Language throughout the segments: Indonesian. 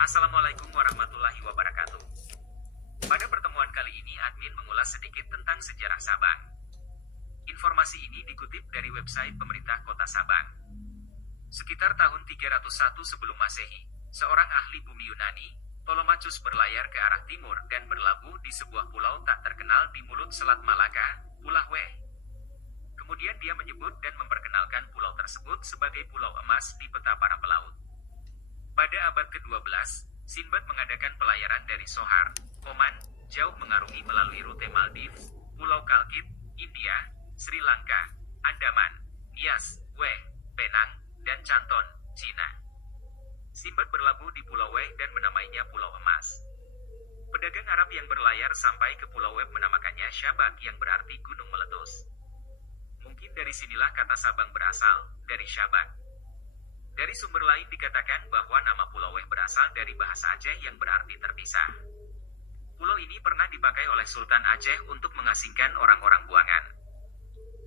Assalamualaikum warahmatullahi wabarakatuh. Pada pertemuan kali ini admin mengulas sedikit tentang sejarah Sabang. Informasi ini dikutip dari website pemerintah kota Sabang. Sekitar tahun 301 sebelum Masehi, seorang ahli bumi Yunani, Ptolemaios berlayar ke arah timur dan berlabuh di sebuah pulau tak terkenal di mulut Selat Malaka, Pulauwe. Kemudian dia menyebut dan memperkenalkan pulau tersebut sebagai Pulau Emas di peta para pelaut. Pada abad ke-12, Sinbad mengadakan pelayaran dari Sohar, Oman, jauh mengarungi melalui rute Maldives, Pulau Kalkit, India, Sri Lanka, Andaman, Nias, Penang, dan Canton, Cina. Sinbad berlabuh di Pulau Weh dan menamainya Pulau Emas. Pedagang Arab yang berlayar sampai ke Pulau Weh menamakannya Syabak yang berarti gunung meletus. Mungkin dari sinilah kata Sabang berasal, dari Syabak. Dari sumber lain dikatakan bahwa nama Pulau Weh berasal dari bahasa Aceh yang berarti terpisah. Pulau ini pernah dipakai oleh Sultan Aceh untuk mengasingkan orang-orang buangan.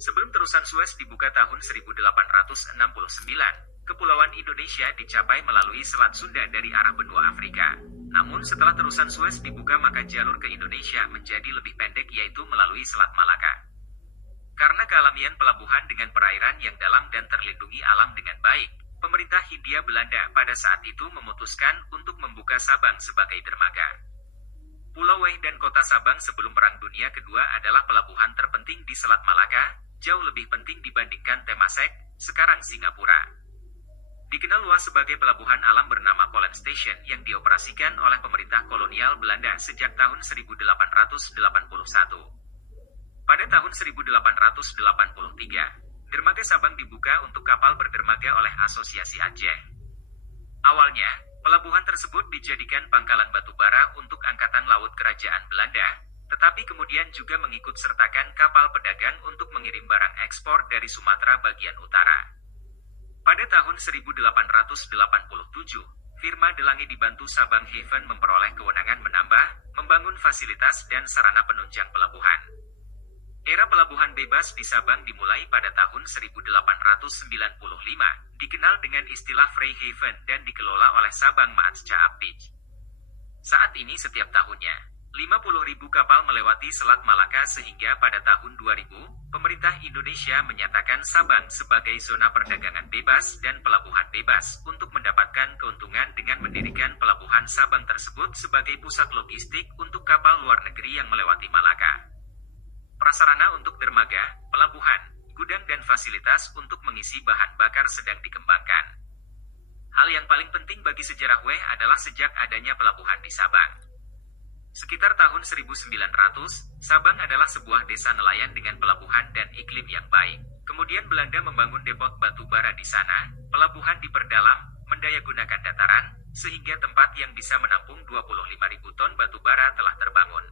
Sebelum terusan Suez dibuka tahun 1869, Kepulauan Indonesia dicapai melalui Selat Sunda dari arah benua Afrika. Namun setelah terusan Suez dibuka maka jalur ke Indonesia menjadi lebih pendek yaitu melalui Selat Malaka. Karena kealamian pelabuhan dengan perairan yang dalam dan terlindungi alam dengan baik, pemerintah Hindia Belanda pada saat itu memutuskan untuk membuka Sabang sebagai dermaga. Pulau Weh dan kota Sabang sebelum Perang Dunia Kedua adalah pelabuhan terpenting di Selat Malaka, jauh lebih penting dibandingkan Temasek, sekarang Singapura. Dikenal luas sebagai pelabuhan alam bernama Poland Station yang dioperasikan oleh pemerintah kolonial Belanda sejak tahun 1881. Pada tahun 1883, dermaga Sabang dibuka untuk kapal berdermaga oleh Asosiasi Aceh. Awalnya, pelabuhan tersebut dijadikan pangkalan batu bara untuk Angkatan Laut Kerajaan Belanda, tetapi kemudian juga mengikut sertakan kapal pedagang untuk mengirim barang ekspor dari Sumatera bagian utara. Pada tahun 1887, firma Delangi dibantu Sabang Haven memperoleh kewenangan menambah, membangun fasilitas dan sarana penunjang pelabuhan. Era pelabuhan bebas di Sabang dimulai pada tahun 1895, dikenal dengan istilah Vryhaven dan dikelola oleh Sabang Maatschappij. Saat ini setiap tahunnya, 50.000 kapal melewati Selat Malaka sehingga pada tahun 2000, pemerintah Indonesia menyatakan Sabang sebagai zona perdagangan bebas dan pelabuhan bebas untuk mendapatkan keuntungan dengan mendirikan pelabuhan Sabang tersebut sebagai pusat logistik untuk kapal luar negeri yang melewati Malaka. Prasarana untuk dermaga, pelabuhan, gudang dan fasilitas untuk mengisi bahan bakar sedang dikembangkan. Hal yang paling penting bagi sejarah Weh adalah sejak adanya pelabuhan di Sabang. Sekitar tahun 1900, Sabang adalah sebuah desa nelayan dengan pelabuhan dan iklim yang baik. Kemudian Belanda membangun depot batu bara di sana, pelabuhan diperdalam, mendayagunakan dataran, sehingga tempat yang bisa menampung 25.000 ton batu bara telah terbangun.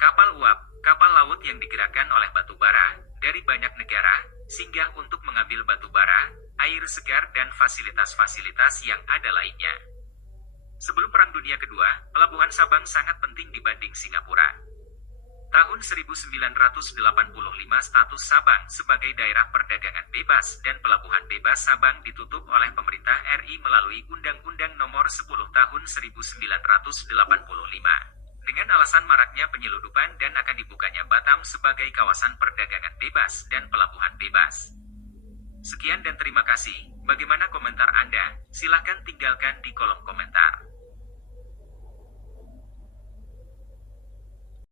Kapal uap, kapal laut yang digerakkan oleh batu bara, dari banyak negara, singgah untuk mengambil batu bara, air segar dan fasilitas-fasilitas yang ada lainnya. Sebelum Perang Dunia Kedua, pelabuhan Sabang sangat penting dibanding Singapura. Tahun 1985 status Sabang sebagai daerah perdagangan bebas dan pelabuhan bebas Sabang ditutup oleh pemerintah RI melalui Undang-Undang Nomor 10 Tahun 1985. Dengan alasan maraknya penyeludupan dan akan dibukanya Batam sebagai kawasan perdagangan bebas dan pelabuhan bebas. Sekian dan terima kasih. Bagaimana komentar Anda? Silakan tinggalkan di kolom komentar.